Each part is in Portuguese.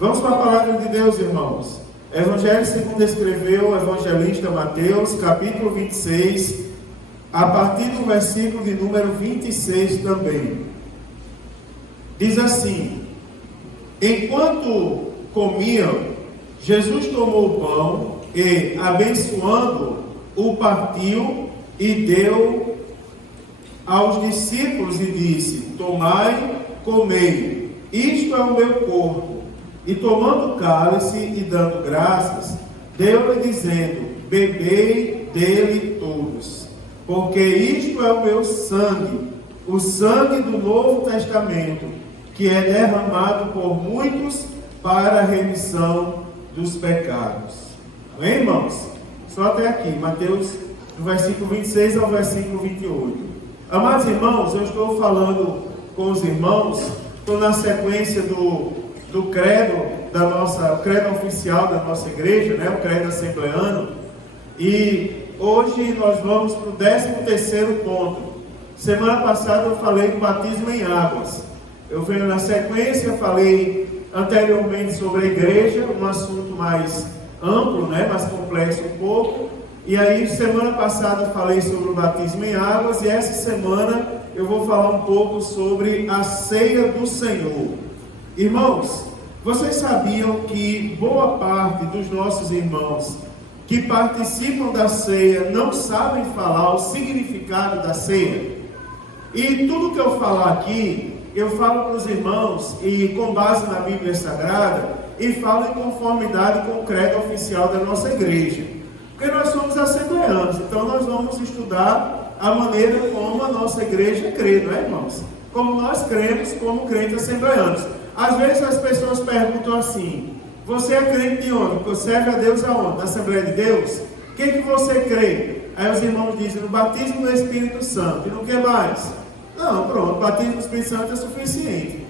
Vamos para a palavra de Deus, irmãos. Evangelho segundo escreveu o evangelista Mateus, capítulo 26, a partir do versículo de número 26 também. Diz assim: enquanto comiam, Jesus tomou o pão e, abençoando, o partiu e deu aos discípulos e disse: tomai, comei, isto é o meu corpo. E tomando o cálice e dando graças, deu-lhe dizendo: bebei dele todos, porque isto é o meu sangue, o sangue do Novo Testamento, que é derramado por muitos para a remissão dos pecados. Amém, irmãos? Só até aqui, Mateus, do versículo 26 ao versículo 28. Amados irmãos, eu estou falando com os irmãos, estou na sequência do credo o credo oficial da nossa igreja, né, o credo assembleano, e hoje nós vamos para o 13º ponto. Semana passada eu falei do batismo em águas. Eu venho na sequência, falei anteriormente sobre a igreja, um assunto mais amplo, né, mais complexo um pouco, e aí semana passada eu falei sobre o batismo em águas, e essa semana eu vou falar um pouco sobre a ceia do Senhor. Irmãos, vocês sabiam que boa parte dos nossos irmãos que participam da ceia não sabem falar o significado da ceia? E tudo que eu falar aqui, eu falo para os irmãos e com base na Bíblia Sagrada, e falo em conformidade com o credo oficial da nossa igreja. Porque nós somos assembleanos, então nós vamos estudar a maneira como a nossa igreja crê, não é, irmãos? Como nós cremos como crentes assembleanos. Às vezes as pessoas perguntam assim: você é crente de onde? Você serve a Deus aonde? Na Assembleia de Deus? O que você crê? Aí os irmãos dizem: no batismo do Espírito Santo. E no que mais? Não, pronto, o batismo do Espírito Santo é suficiente.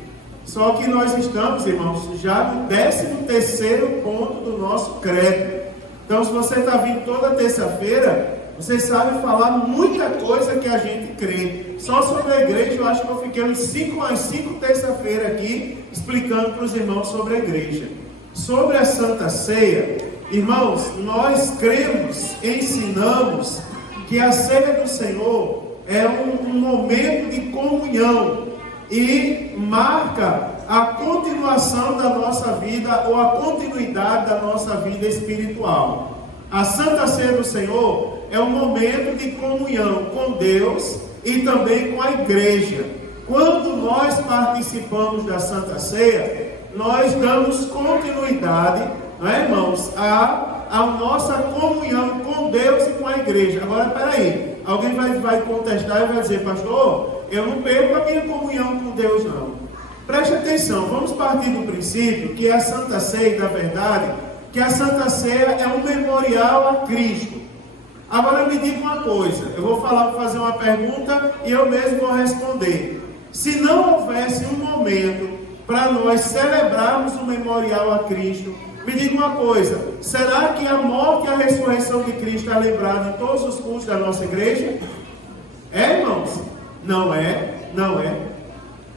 Só que nós estamos, irmãos, já no 13º ponto do nosso credo. Então, se você está vindo toda terça-feira, você sabe falar muita coisa que a gente crê. Só sobre a igreja, eu acho que eu fiquei uns 5 terça-feira aqui, explicando para os irmãos sobre a igreja. Sobre a Santa Ceia, irmãos, nós cremos, ensinamos que a ceia do Senhor é um momento de comunhão e marca a continuação da nossa vida ou a continuidade da nossa vida espiritual. A Santa Ceia do Senhor é um momento de comunhão com Deus e também com a igreja. Quando nós participamos da Santa Ceia, nós damos continuidade, não é, irmãos, a nossa comunhão com Deus e com a igreja. Agora, peraí, alguém vai contestar e vai dizer: pastor, eu não perco a minha comunhão com Deus, não. Preste atenção, vamos partir do princípio que a Santa Ceia, na verdade, que a Santa Ceia é um memorial a Cristo. Agora me diga uma coisa, eu vou fazer uma pergunta e eu mesmo vou responder. Se não houvesse um momento para nós celebrarmos o memorial a Cristo, me diga uma coisa: será que a morte e a ressurreição de Cristo é lembrada em todos os cultos da nossa igreja? É, irmãos? Não é, não é.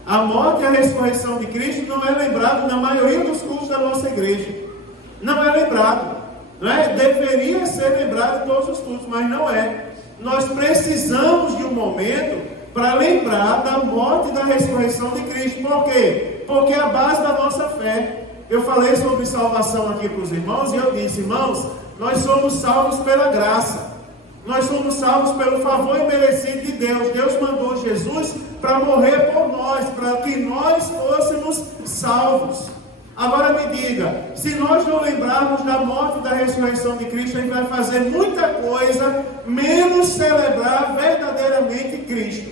A morte e a ressurreição de Cristo não é lembrado na maioria dos cultos da nossa igreja. Não é lembrado, não é? Deveria ser lembrado em todos os cultos, mas não é. Nós precisamos de um momento para lembrar da morte e da ressurreição de Cristo. Por quê? Porque é a base da nossa fé. Eu falei sobre salvação aqui para os irmãos e eu disse: irmãos, nós somos salvos pela graça. Nós somos salvos pelo favor imerecido de Deus. Deus mandou Jesus para morrer por nós, para que nós fôssemos salvos. Agora me diga, se nós não lembrarmos da morte e da ressurreição de Cristo, a gente vai fazer muita coisa, menos celebrar verdadeiramente Cristo.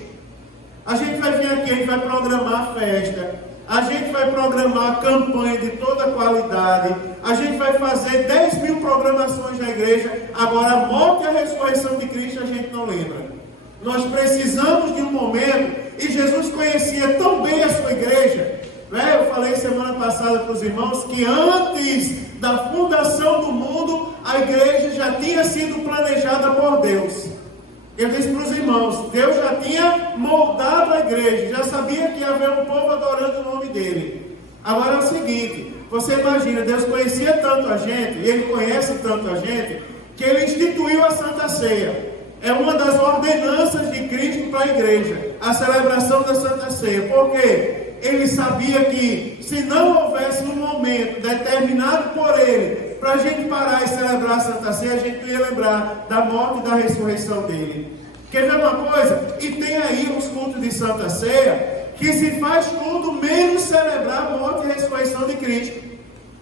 A gente vai vir aqui, a gente vai programar festa, a gente vai programar campanha de toda qualidade, a gente vai fazer 10.000 programações na igreja, agora a morte e a ressurreição de Cristo a gente não lembra. Nós precisamos de um momento, e Jesus conhecia tão bem a sua igreja, né? Eu falei semana passada para os irmãos que antes da fundação do mundo, a igreja já tinha sido planejada por Deus. Eu disse para os irmãos, Deus já tinha moldado a igreja, já sabia que ia haver um povo adorando o nome dele. Agora é o seguinte, Você imagina, Deus conhecia tanto a gente, e Ele conhece tanto a gente, que Ele instituiu a Santa Ceia. É uma das ordenanças de Cristo para a igreja, a celebração da Santa Ceia. Por quê? Ele sabia que se não houvesse um momento determinado por Ele para a gente parar e celebrar a Santa Ceia, a gente não ia lembrar da morte e da ressurreição dele. Quer ver uma coisa? E tem aí os cultos de Santa Ceia, que se faz tudo menos celebrar a morte e a ressurreição de Cristo.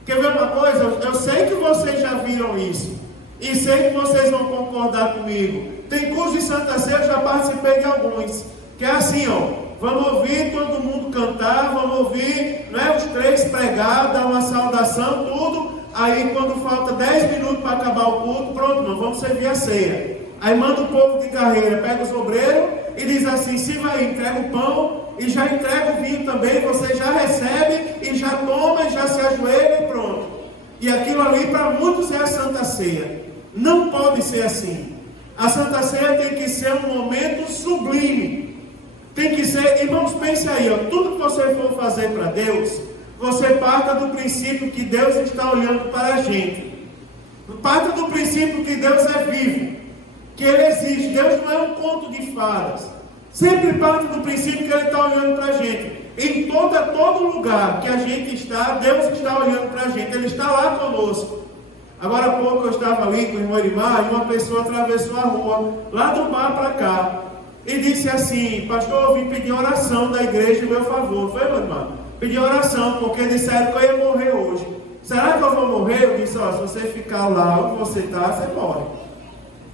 Quer ver uma coisa? Eu sei que vocês já viram isso, e sei que vocês vão concordar comigo. Tem curso de Santa Ceia, eu já participei de alguns, que é assim, ó, vamos ouvir todo mundo cantar, vamos ouvir, né, os três pregar, dar uma saudação, tudo. Aí quando falta 10 minutos para acabar o culto, pronto, nós vamos servir a ceia. Aí manda o povo de carreira, pega os obreiros e diz assim, se vai, entrega o pão e já entrega o vinho também, você já recebe e já toma e já se ajoelha e pronto. E aquilo ali para muitos é a Santa Ceia. Não pode ser assim. A Santa Ceia tem que ser um momento sublime. Tem que ser, irmãos, pense aí, ó, tudo que você for fazer para Deus, você parta do princípio que Deus está olhando para a gente. Parta do princípio que Deus é vivo, que Ele existe. Deus não é um conto de fadas. Sempre parte do princípio que Ele está olhando para a gente. Em todo lugar que a gente está, Deus está olhando para a gente. Ele está lá conosco. Agora há pouco eu estava ali com o irmão Elimar e uma pessoa atravessou a rua, lá do bar para cá, e disse assim, pastor, eu vim pedir oração da igreja em meu favor. Foi, meu irmão? Pedi oração, porque disseram que eu ia morrer hoje. Será que eu vou morrer? Eu disse, ó, se você ficar lá onde você está, você morre.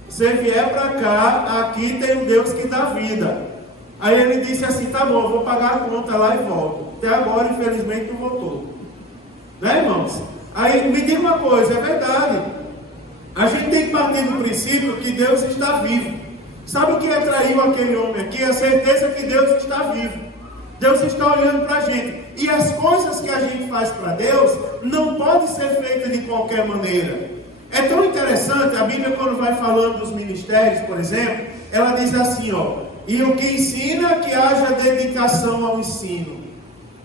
Se você vier para cá, aqui tem um Deus que dá vida. Aí ele disse assim, tá bom, eu vou pagar a conta lá e volto. Até agora, infelizmente, não voltou. Né, irmãos? Aí, me diga uma coisa, é verdade. A gente tem que partir do princípio que Deus está vivo. Sabe o que atraiu aquele homem aqui? A certeza que Deus está vivo. Deus está olhando para a gente. E as coisas que a gente faz para Deus não podem ser feitas de qualquer maneira. É tão interessante, a Bíblia quando vai falando dos ministérios, por exemplo, ela diz assim, ó, e o que ensina que haja dedicação ao ensino.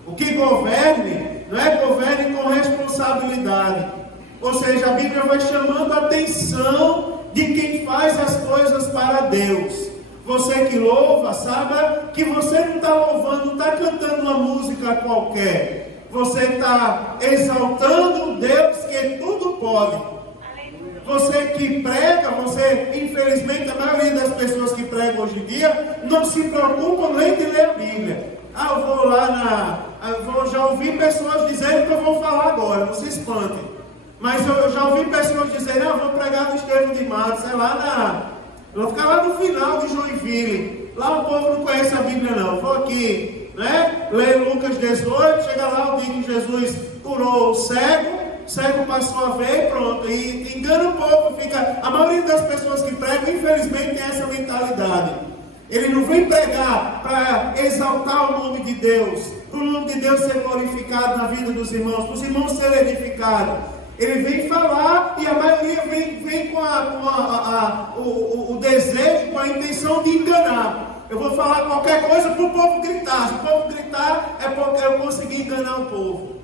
O que governe, não é? Governe com responsabilidade. Ou seja, a Bíblia vai chamando a atenção de quem faz as coisas para Deus. Você que louva, saiba que você não está louvando, não está cantando uma música qualquer. Você está exaltando Deus que tudo pode. Você que prega, infelizmente, a maioria das pessoas que pregam hoje em dia, não se preocupam nem de ler a Bíblia. Eu vou lá já ouvi pessoas dizendo que eu vou falar agora, não se espantem. Mas eu já ouvi pessoas dizerem, eu vou pregar no Estevão de Matos, eu vou ficar lá no final de Joinville. Lá o povo não conhece a Bíblia não. Vou aqui, né? Leio Lucas 18, chega lá o dia que Jesus curou o cego passou a ver e pronto. E engana o povo, a maioria das pessoas que pregam, infelizmente, tem essa mentalidade. Ele não vem pregar para exaltar o nome de Deus, para o nome de Deus ser glorificado na vida dos irmãos, para os irmãos serem edificados. Ele vem falar e a maioria vem com o desejo, com a intenção de enganar. Eu vou falar qualquer coisa para o povo gritar. Se o povo gritar, é porque eu consegui enganar o povo.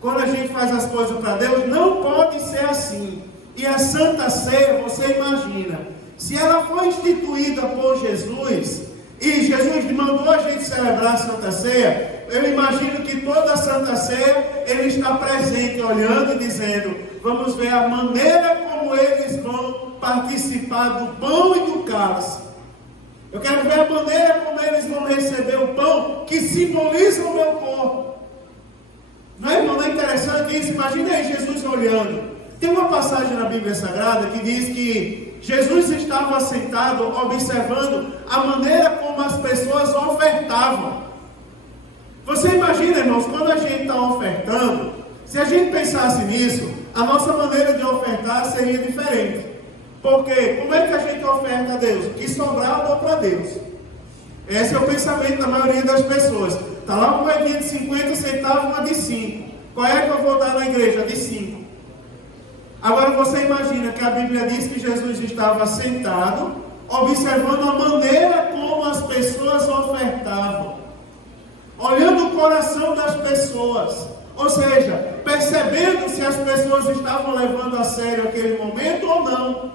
Quando a gente faz as coisas para Deus, não pode ser assim. E a Santa Ceia, você imagina, se ela foi instituída por Jesus, e Jesus mandou a gente celebrar a Santa Ceia, eu imagino que toda a Santa Ceia, Ele está presente, olhando e dizendo, vamos ver a maneira como eles vão participar do pão e do cálice. Eu quero ver a maneira como eles vão receber o pão, que simboliza o meu corpo. Não é, irmão? Não é interessante isso? Imagina aí Jesus olhando. Tem uma passagem na Bíblia Sagrada que diz que Jesus estava sentado observando a maneira como as pessoas ofertavam. Você imagina, irmãos, quando a gente está ofertando, se a gente pensasse nisso, a nossa maneira de ofertar seria diferente. Porque como é que a gente oferta a Deus? O que sobrar eu dou para Deus. Esse é o pensamento da maioria das pessoas. Está lá uma moedinha de 50 centavos, uma de 5. Qual é que eu vou dar na igreja? De 5. Agora você imagina que a Bíblia diz que Jesus estava sentado, observando a maneira como as pessoas ofertavam, olhando o coração das pessoas, Ou seja, percebendo se as pessoas estavam levando a sério aquele momento ou não.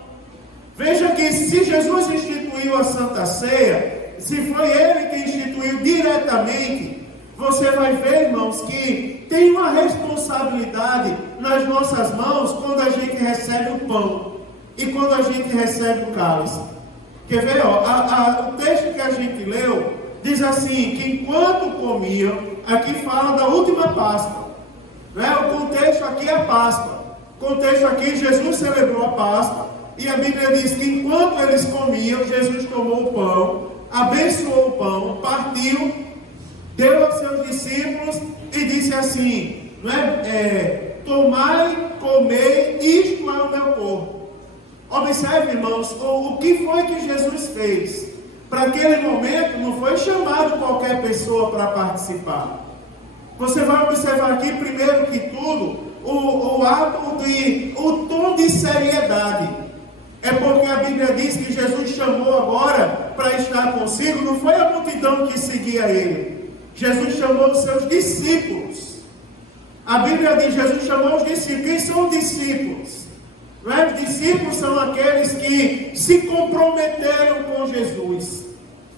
Veja que se Jesus instituiu a Santa Ceia, se foi Ele que instituiu diretamente, você vai ver, irmãos, que tem uma responsabilidade nas nossas mãos quando a gente recebe o pão e quando a gente recebe o cálice. Quer ver? O texto que a gente leu diz assim, que enquanto comiam, aqui fala da última Páscoa. Né? O contexto aqui é a Páscoa. O contexto aqui, Jesus celebrou a Páscoa. E a Bíblia diz que enquanto eles comiam, Jesus tomou o pão, abençoou o pão, partiu, deu aos seus discípulos e disse assim, tomai, comei, isto é o meu corpo. Observe, irmãos, o que foi que Jesus fez. Para aquele momento não foi chamado qualquer pessoa para participar. Você vai observar aqui, primeiro que tudo, o tom de seriedade. É porque a Bíblia diz que Jesus chamou agora para estar consigo, não foi a multidão que seguia ele. Jesus chamou os seus discípulos. A Bíblia diz que Jesus chamou os discípulos. Quem são os discípulos? Os discípulos são aqueles que se comprometeram com Jesus.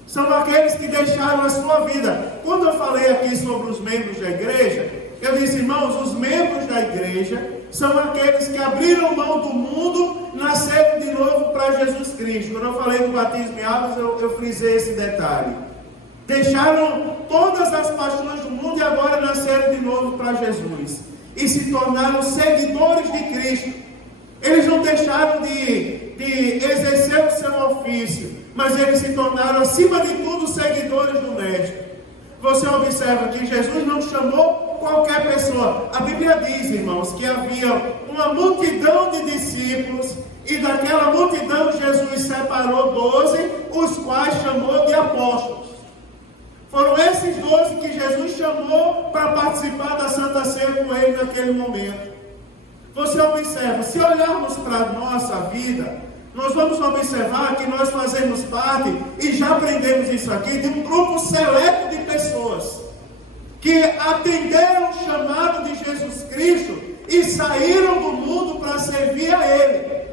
São aqueles que deixaram a sua vida. Quando eu falei aqui sobre os membros da igreja, eu disse, irmãos, os membros da igreja são aqueles que abriram mão do mundo, nasceram de novo para Jesus Cristo. Quando eu falei do batismo em águas, eu frisei esse detalhe. Deixaram todas as paixões do mundo e agora nasceram de novo para Jesus. E se tornaram seguidores de Cristo. Eles não deixaram de exercer o seu ofício, mas eles se tornaram, acima de tudo, seguidores do Mestre. Você observa que Jesus não chamou qualquer pessoa. A Bíblia diz, irmãos, que havia uma multidão de discípulos e daquela multidão Jesus separou 12, os quais chamou de apóstolos. Foram esses 12 que Jesus chamou para participar da Santa Ceia com ele naquele momento. Você observa, se olharmos para a nossa vida, nós vamos observar que nós fazemos parte, e já aprendemos isso aqui, de um grupo seleto de pessoas que atenderam o chamado de Jesus Cristo e saíram do mundo para servir a Ele.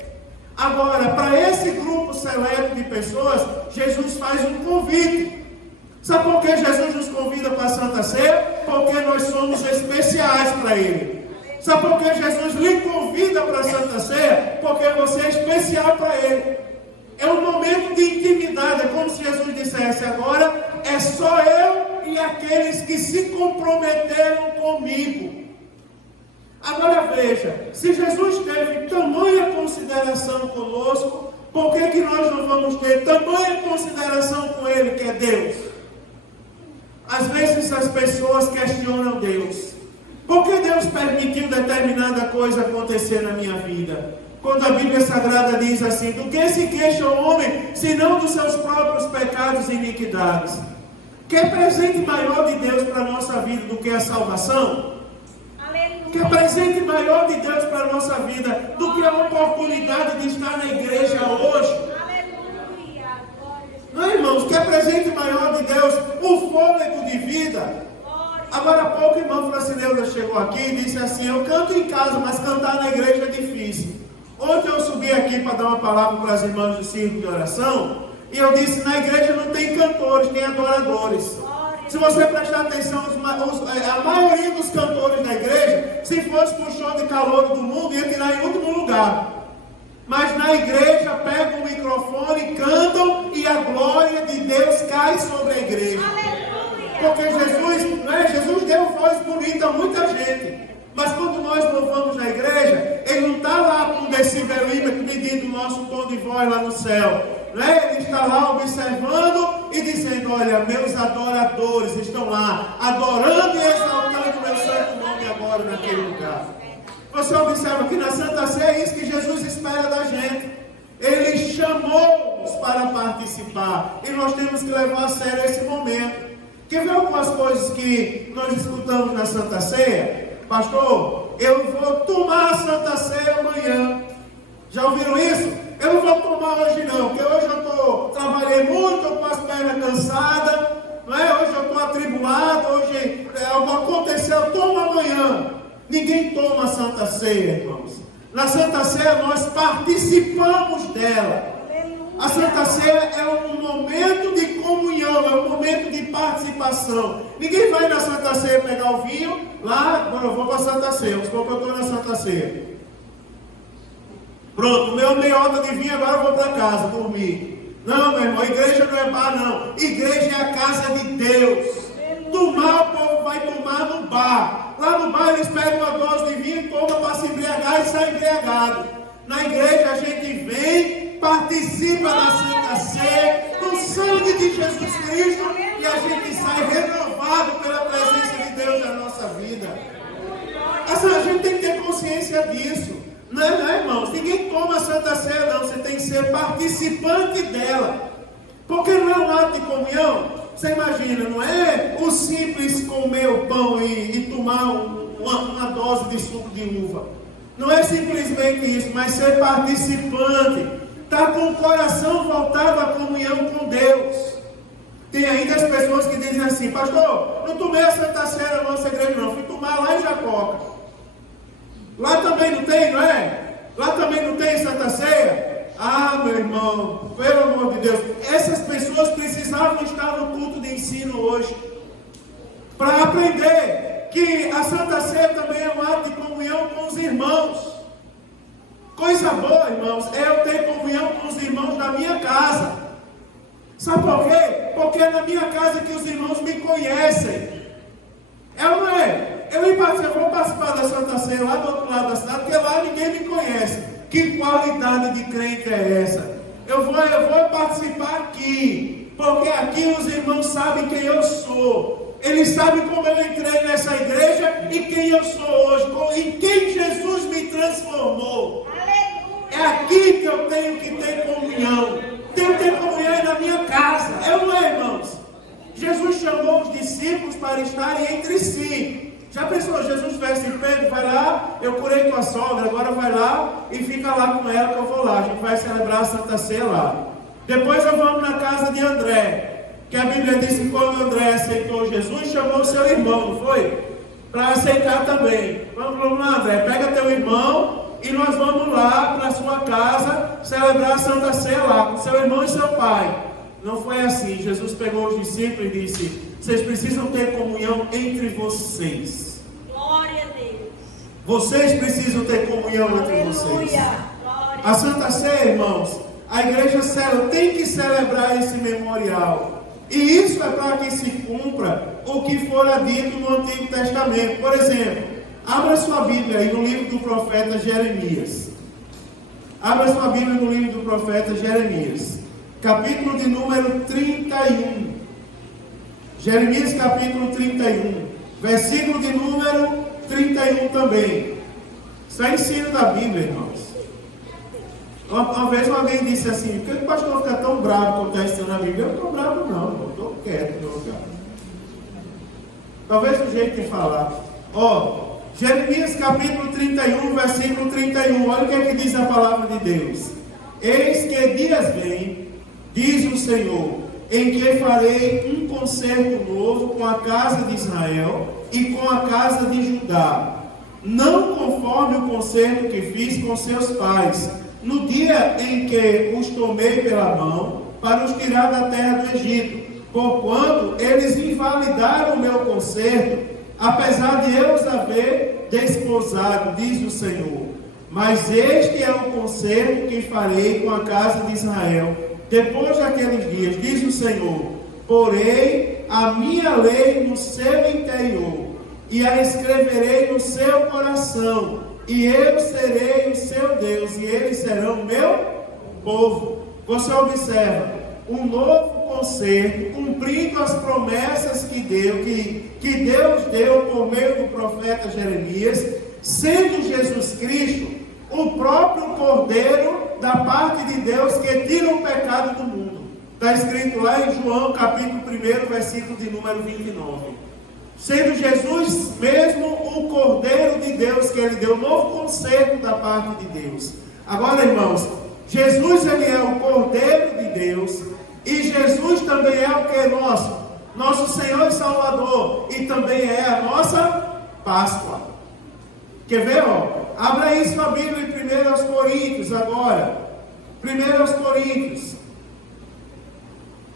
Agora, para esse grupo seleto de pessoas, Jesus faz um convite. Sabe por que Jesus nos convida para a Santa Ceia? Porque nós somos especiais para Ele. Sabe por que Jesus lhe convida para a Santa Ceia? Porque você é especial para Ele. É um momento de intimidade. É como se Jesus dissesse, agora é só eu e aqueles que se comprometeram comigo. Agora veja, se Jesus teve tamanha consideração conosco, por que nós não vamos ter tamanha consideração com Ele, que é Deus? Às vezes as pessoas questionam Deus. Por que Deus permitiu determinada coisa acontecer na minha vida? Quando a Bíblia Sagrada diz assim, do que se queixa o homem, senão dos seus próprios pecados e iniquidades? Quer presente maior de Deus para a nossa vida do que a salvação? Aleluia. Quer presente maior de Deus para a nossa vida do que a oportunidade de estar na igreja hoje? Aleluia. Não, irmãos, quer presente maior de Deus o fôlego de vida? Agora há pouco o irmão Francineuza chegou aqui e disse assim, eu canto em casa, mas cantar na igreja é difícil. Ontem eu subi aqui para dar uma palavra para as irmãs do círculo de oração, e eu disse, na igreja não tem cantores, tem adoradores. Se você prestar atenção, a maioria dos cantores da igreja, se fosse para o show de calor do mundo, ia tirar em último lugar. Mas na igreja pegam o microfone, cantam, e a glória de Deus cai sobre a igreja. Porque Jesus deu voz bonita a muita gente. Mas quando nós louvamos na igreja, Ele não está lá com um decibelímetro medindo o nosso tom de voz lá no céu. Ele está lá observando e dizendo, olha, meus adoradores estão lá, adorando e exaltando o meu santo nome agora naquele lugar. Você observa que na Santa Ceia é isso que Jesus espera da gente. Ele chamou-nos para participar. E nós temos que levar a sério esse momento. Quer ver algumas coisas que nós escutamos na Santa Ceia? Pastor, eu vou tomar a Santa Ceia amanhã. Já ouviram isso? Eu não vou tomar hoje não, porque hoje eu trabalhei muito, estou com as pernas cansadas, não é? Hoje eu estou atribulado, hoje algo aconteceu, toma amanhã. Ninguém toma a Santa Ceia, irmãos. Na Santa Ceia nós participamos dela. A Santa Ceia é um momento de comunhão, é um momento de participação. Ninguém vai na Santa Ceia pegar o vinho, lá, agora eu vou para a Santa Ceia, vamos supor que eu estou na Santa Ceia. Pronto, meu meiota de vinho, agora eu vou para casa dormir. Não, meu irmão, igreja não é bar, não. Igreja é a casa de Deus. Tomar, o povo vai tomar no bar. Lá no bar eles pegam uma dose de vinho, tomam para se embriagar e saem embriagados. Na igreja a gente vem, participa da Santa Ceia, do sangue de Jesus Cristo, e a gente sai renovado pela presença de Deus na nossa vida. Assim, a gente tem que ter consciência disso. Não é, irmãos? Ninguém toma a Santa Ceia, não. Você tem que ser participante dela. Porque não é um ato de comunhão. Você imagina, não é o simples comer o pão e tomar uma dose de suco de uva. Não é simplesmente isso, mas ser participante. Estar com o coração voltado à comunhão com Deus. Tem ainda as pessoas que dizem assim: pastor, não tomei a Santa Ceia na nossa igreja, não. Fui tomar lá em Jacoca. Lá também não tem, não é? Lá também não tem Santa Ceia? Ah, meu irmão, pelo amor de Deus, essas pessoas precisavam estar no culto de ensino hoje, para aprender que a Santa Ceia também é um ato de comunhão com os irmãos. Coisa boa, irmãos, é eu ter comunhão com os irmãos da minha casa. Sabe por quê? Porque é na minha casa que os irmãos me conhecem. É ou não é? Eu vou participar da Santa Ceia lá do outro lado da cidade, porque lá ninguém me conhece. Que qualidade de crente é essa? Eu vou participar aqui, porque aqui os irmãos sabem quem eu sou. Eles sabem como eu entrei nessa igreja e quem eu sou hoje, em quem Jesus me transformou. É aqui que eu tenho que ter comunhão. Tenho que ter comunhão na minha casa. É ou não é, irmãos? Jesus chamou os discípulos para estarem entre si. Já pensou, Jesus veste em Pedro, vai lá, eu curei tua sogra, agora vai lá e fica lá com ela que eu vou lá. A gente vai celebrar a Santa Ceia lá. Depois eu vamos na casa de André, que a Bíblia diz que quando André aceitou Jesus, chamou seu irmão, não foi? Para aceitar também. Vamos lá, André, pega teu irmão e nós vamos lá para a sua casa celebrar a Santa Ceia lá, com seu irmão e seu pai. Não foi assim. Jesus pegou os discípulos e disse: vocês precisam ter comunhão entre vocês. Glória a Deus. Vocês precisam ter comunhão entre vocês. A Santa Ceia, irmãos, a igreja tem que celebrar esse memorial. E isso é para que se cumpra o que fora dito no Antigo Testamento. Por exemplo, abra sua Bíblia aí no livro do profeta Jeremias. Abra sua Bíblia no livro do profeta Jeremias. Capítulo de número 31. Jeremias capítulo 31. Versículo de número 31 também. Isso é ensino da Bíblia, irmãos. Uma vez alguém disse assim: por que o pastor fica tão bravo quando está ensinando a Bíblia? Eu não estou bravo não, eu estou quieto, meu lugar. Talvez o jeito de falar. Jeremias capítulo 31, versículo 31. Olha o que é que diz a palavra de Deus. Eis que dias vêm, diz o Senhor, em que farei um concerto novo com a casa de Israel e com a casa de Judá, não conforme o concerto que fiz com seus pais, no dia em que os tomei pela mão, para os tirar da terra do Egito, porquanto eles invalidaram o meu concerto, apesar de eu os haver desposado, diz o Senhor. Mas este é o concerto que farei com a casa de Israel, depois daqueles dias, diz o Senhor: porei a minha lei no seu interior, e a escreverei no seu coração, e eu serei o seu Deus, e eles serão o meu povo. Você observa, um novo concerto, cumprindo as promessas que Deus deu por meio do profeta Jeremias, sendo Jesus Cristo o próprio Cordeiro da parte de Deus que tira o pecado do mundo. Está escrito lá em João capítulo 1, versículo de número 29. Sendo Jesus mesmo o Cordeiro de Deus que ele deu, um novo concerto da parte de Deus. Agora, irmãos, Jesus ele é o Cordeiro de Deus, e Jesus também é o que nosso? nosso Senhor e Salvador, e também é a nossa Páscoa. Quer ver? Abra aí sua Bíblia em 1 Coríntios agora. 1 Coríntios.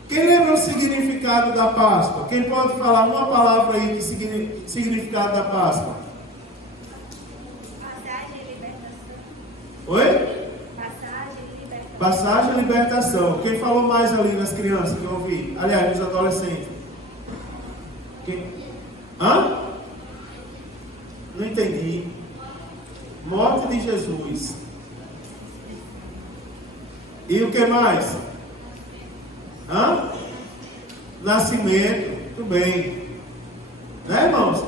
Quem lembra o significado da Páscoa? Quem pode falar uma palavra aí de significado da Páscoa? Passagem e libertação. Oi? Passagem e libertação. Passagem e libertação. Quem falou mais ali nas crianças que eu ouvi? Aliás, nos adolescentes. Quem? Hã? Não entendi. Morte de Jesus. E o que mais? Hã? Nascimento. Muito bem. Né, irmãos?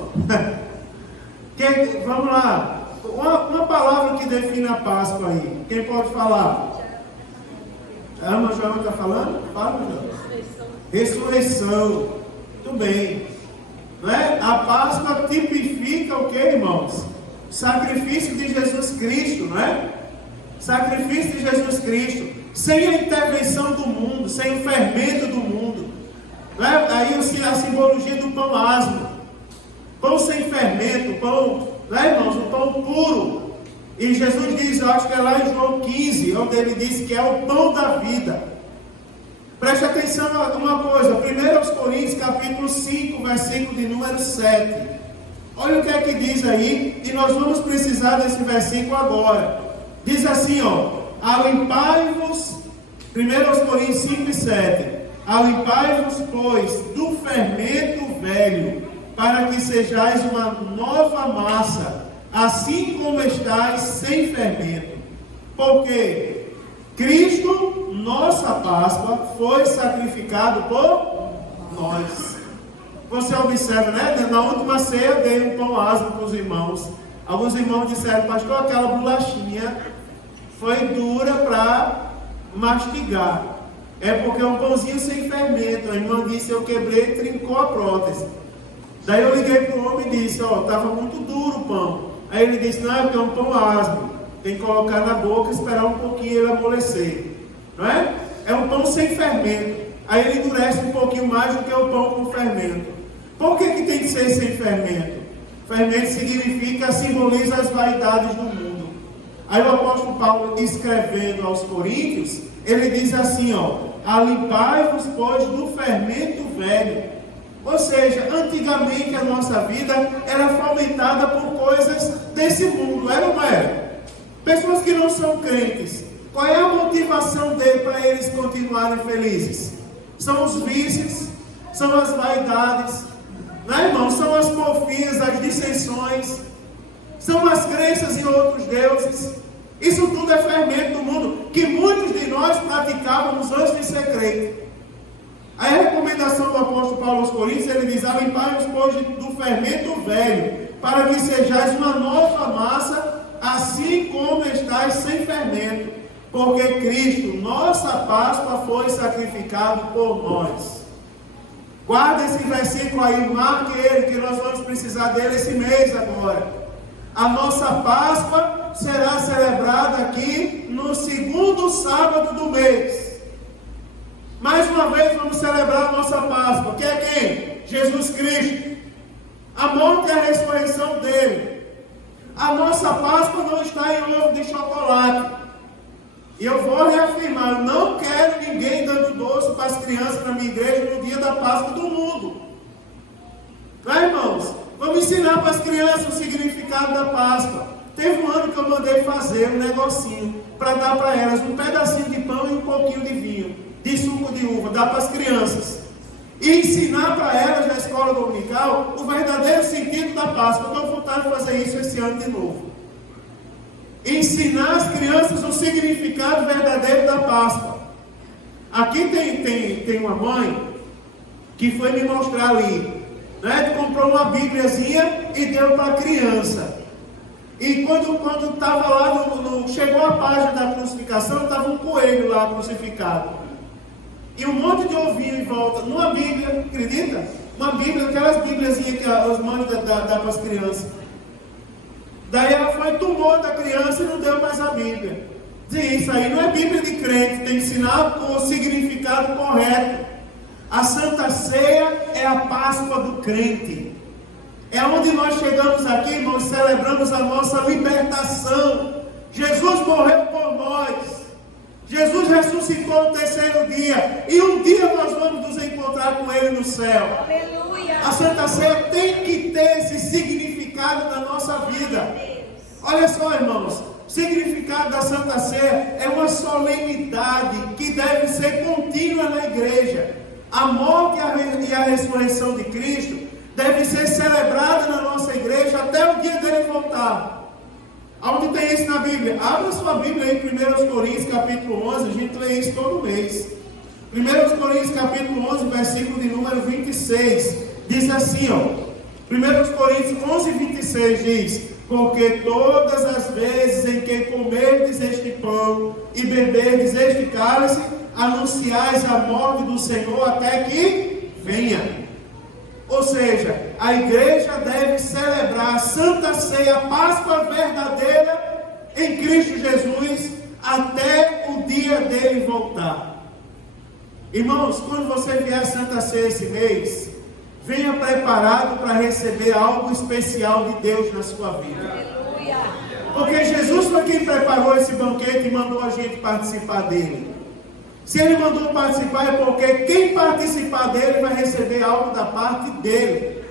Vamos lá. Uma palavra que define a Páscoa aí. Quem pode falar? A irmã Joana está falando? Fala, Joana. Ressurreição. Muito bem. Né? A Páscoa tipifica o que, irmãos? Sacrifício de Jesus Cristo, não é? Sacrifício de Jesus Cristo. Sem a intervenção do mundo, sem o fermento do mundo. Não é? Aí a simbologia do pão asmo. Pão sem fermento, pão, né, irmãos? O pão puro. E Jesus diz, eu acho que é lá em João 15, onde ele diz que é o pão da vida. Preste atenção a uma coisa. 1 Coríntios capítulo 5, versículo de número 7. Olha o que é que diz aí. E nós vamos precisar desse versículo agora. Diz assim, alimpai-vos, 1 Coríntios 5 e 7. Alimpai-vos, pois, do fermento velho, para que sejais uma nova massa, assim como estáis sem fermento. Porque Cristo, nossa Páscoa, foi sacrificado por nós. Você observa, né? Na última ceia eu dei um pão asmo para os irmãos. Alguns irmãos disseram, pastor, aquela bolachinha foi dura para mastigar. É porque é um pãozinho sem fermento. A irmã disse, eu quebrei e trincou a prótese. Daí eu liguei para o homem e disse, estava muito duro o pão. Aí ele disse, não, é porque é um pão asmo. Tem que colocar na boca e esperar um pouquinho ele amolecer. Não é? É um pão sem fermento. Aí ele endurece um pouquinho mais do que o pão com fermento. Por que tem que ser sem fermento? Fermento significa, simboliza as vaidades do mundo. Aí o apóstolo Paulo, escrevendo aos Coríntios, ele diz assim, alimpai-vos, pois, do fermento velho. Ou seja, antigamente a nossa vida era fomentada por coisas desse mundo, era ou não era? Pessoas que não são crentes, qual é a motivação dele para eles continuarem felizes? São os vícios, são as vaidades, né, irmão? São as porfias, as dissensões, são as crenças em outros deuses. Isso tudo é fermento do mundo, que muitos de nós praticávamos antes de ser crente. Aí a recomendação do apóstolo Paulo aos Coríntios, ele diz, alimpai-vos, pois, do fermento velho, para que sejais uma nova massa, assim como estáis sem fermento, porque Cristo, nossa Páscoa, foi sacrificado por nós. Guarda esse versículo aí, marque ele, que nós vamos precisar dele esse mês agora. A nossa Páscoa será celebrada aqui no segundo sábado do mês. Mais uma vez vamos celebrar a nossa Páscoa, que é quem? Jesus Cristo. A morte e a ressurreição dele. A nossa Páscoa não está em ovo de chocolate. E eu vou reafirmar, eu não quero ninguém dando doce para as crianças na minha igreja no dia da Páscoa do mundo. Não, irmãos? Vamos ensinar para as crianças o significado da Páscoa. Teve um ano que eu mandei fazer um negocinho para dar para elas um pedacinho de pão e um pouquinho de vinho, de suco de uva, dar para as crianças. E ensinar para elas na escola dominical o verdadeiro sentido da Páscoa. Eu estou com vontade de fazer isso esse ano de novo. Ensinar as crianças o significado verdadeiro da Páscoa. Aqui tem uma mãe que foi me mostrar ali, né? Comprou uma bíbliazinha e deu para a criança. E quando estava lá, chegou a página da crucificação, estava um coelho lá crucificado. E um monte de ovinho em volta, numa bíblia, acredita? Uma bíblia, aquelas bíbliazinhas que as mães dão para as crianças. Daí ela foi, tomou da criança e não deu mais a Bíblia. Diz, isso aí não é Bíblia de crente, tem que ensinar o significado correto. A Santa Ceia é a Páscoa do crente. É onde nós chegamos aqui, nós celebramos a nossa libertação. Jesus morreu por nós. Jesus ressuscitou no terceiro dia. E um dia nós vamos nos encontrar com Ele no céu. Aleluia. A Santa Ceia tem que ter esse significado na nossa vida. Olha só, irmãos. O significado da Santa Ceia é uma solenidade que deve ser contínua na igreja. A morte e a ressurreição de Cristo deve ser celebrada na nossa igreja até o dia dele voltar. Aonde tem isso na Bíblia? Abra sua Bíblia em 1 Coríntios capítulo 11, a gente lê isso todo mês. 1 Coríntios capítulo 11, versículo de número 26, diz assim, ó. 1 Coríntios 11, 26 diz: porque todas as vezes em que comerdes este pão e beberdes este cálice, anunciais a morte do Senhor até que venha. Ou seja, a igreja deve celebrar a Santa Ceia, a Páscoa verdadeira em Cristo Jesus, até o dia dele voltar. Irmãos, quando você vier a Santa Ceia esse mês, venha preparado para receber algo especial de Deus na sua vida. Aleluia. Porque Jesus foi quem preparou esse banquete e mandou a gente participar dele. Se ele mandou participar é porque quem participar dele vai receber algo da parte dele.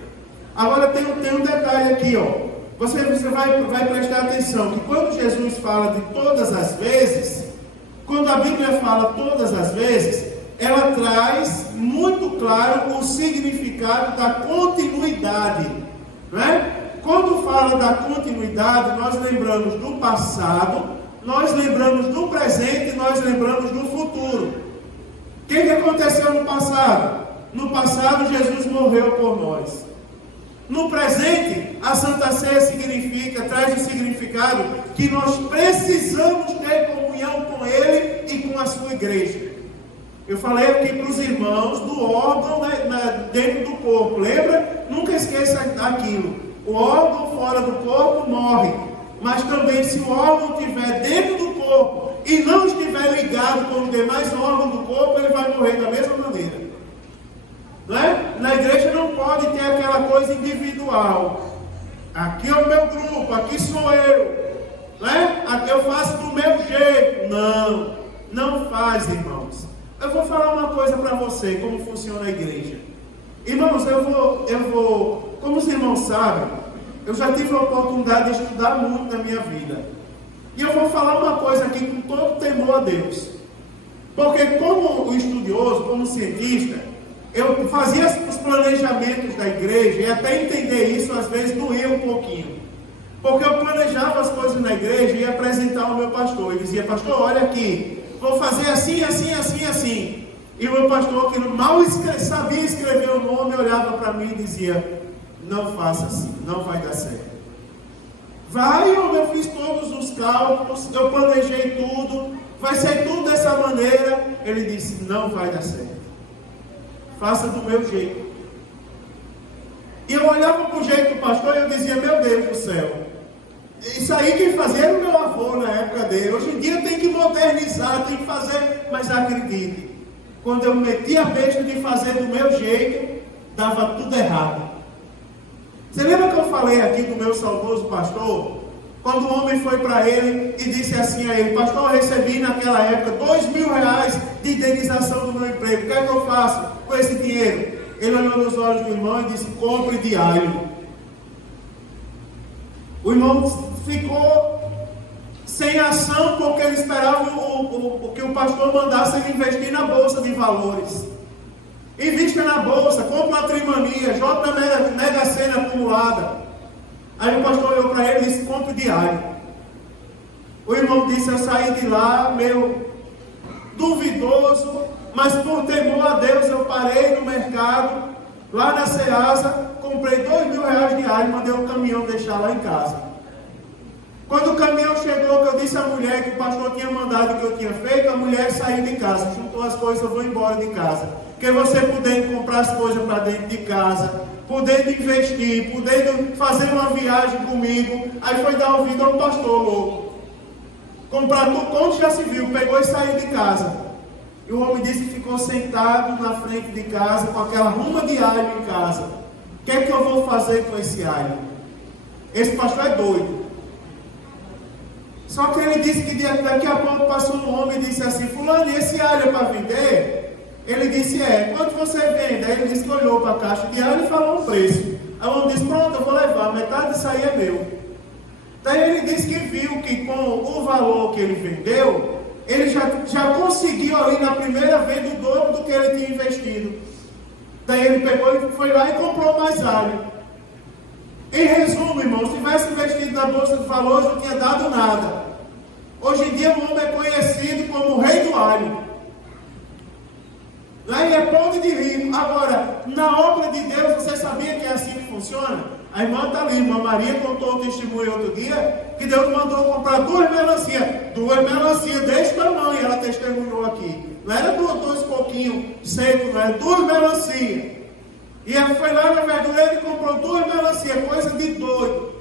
Agora tem um detalhe aqui, ó. Você vai prestar atenção que quando Jesus fala de todas as vezes, quando a Bíblia fala todas as vezes, ela traz muito claro o significado da continuidade, não é? Quando fala da continuidade, nós lembramos do passado, nós lembramos do presente e nós lembramos do futuro. O que aconteceu no passado? No passado, Jesus morreu por nós. No presente, a Santa Ceia traz o significado que nós precisamos ter comunhão com Ele e com a sua igreja. Eu falei aqui para os irmãos do órgão dentro do corpo, lembra? Nunca esqueça aquilo. O órgão fora do corpo morre, mas também se o órgão estiver dentro do corpo e não estiver ligado com os demais órgãos do corpo, ele vai morrer da mesma maneira. Não é? Na igreja não pode ter aquela coisa individual. Aqui é o meu grupo, aqui sou eu. Não é? Aqui eu faço do meu jeito. Não faz, irmãos. Eu vou falar uma coisa para você, como funciona a igreja. Irmãos, eu vou, como os irmãos sabem, eu já tive a oportunidade de estudar muito na minha vida. E eu vou falar uma coisa aqui com todo temor a Deus. Porque como estudioso, como cientista, eu fazia os planejamentos da igreja, e até entender isso às vezes doía um pouquinho. Porque eu planejava as coisas na igreja e ia apresentar ao meu pastor. E dizia: pastor, olha aqui, vou fazer assim, assim, assim, assim. E o meu pastor, que mal sabia escrever o nome, olhava para mim e dizia: não faça assim, não vai dar certo. Eu fiz todos os cálculos, eu planejei tudo, vai ser tudo dessa maneira. Ele disse: não vai dar certo. Faça do meu jeito. E eu olhava para o jeito do pastor e eu dizia: meu Deus do céu, isso aí quem fazia era o meu avô na época dele. Hoje em dia tem que modernizar, tem que fazer. Mas acredite, quando eu meti a besta de fazer do meu jeito, dava tudo errado. Você lembra que eu falei aqui do meu saudoso pastor? Quando o homem foi para ele e disse assim a ele: pastor, eu recebi naquela época R$2.000 de indenização do meu emprego, o que é que eu faço com esse dinheiro? Ele olhou nos olhos do irmão e disse: compre diário. O irmão ficou sem ação porque ele esperava que o pastor mandasse ele investir na bolsa de valores. Invista na bolsa, compra uma trimania, joga na Mega Sena acumulada. Aí o pastor olhou para ele e disse: compre diário. O irmão disse: eu saí de lá meio duvidoso, mas por temor a Deus eu parei no mercado, lá na Ceasa, comprei R$2.000 diário e mandei o caminhão deixar lá em casa. Quando o caminhão chegou, que eu disse à mulher que o pastor tinha mandado que eu tinha feito, a mulher saiu de casa, juntou as coisas: eu vou embora de casa. Porque você podendo comprar as coisas para dentro de casa, podendo investir, podendo fazer uma viagem comigo, aí foi dar ouvido ao pastor louco. Comprar tudo, onde já se viu, pegou e saiu de casa. E o homem disse que ficou sentado na frente de casa com aquela ruma de alho em casa. O que é que eu vou fazer com esse alho? Esse pastor é doido. Só que ele disse que daqui a pouco passou um homem e disse assim: fulano, esse alho é para vender? Ele disse: é. Quanto você vende? Aí ele disse que olhou para a caixa de alho e falou um preço. Aí o homem disse: pronto, eu vou levar, metade disso aí é meu. Daí ele disse que viu que com o valor que ele vendeu, ele já conseguiu ali na primeira vez o dobro do que ele tinha investido. Daí ele pegou e foi lá e comprou mais alho. Em resumo, irmão, se tivesse investido na Bolsa de Valores, não tinha dado nada. Hoje em dia o homem é conhecido como o rei do alho. Lá ele é podre de rico. Agora, na obra de Deus, você sabia que é assim que funciona? A irmã está ali, a irmã Maria contou o testemunho outro dia, que Deus mandou comprar 2 melancias desse tamanho, ela testemunhou aqui. Não era 2 pouquinhos secos, não era 2 melancias. E ela foi lá na verdureira e comprou 2 melancias, coisa de doido.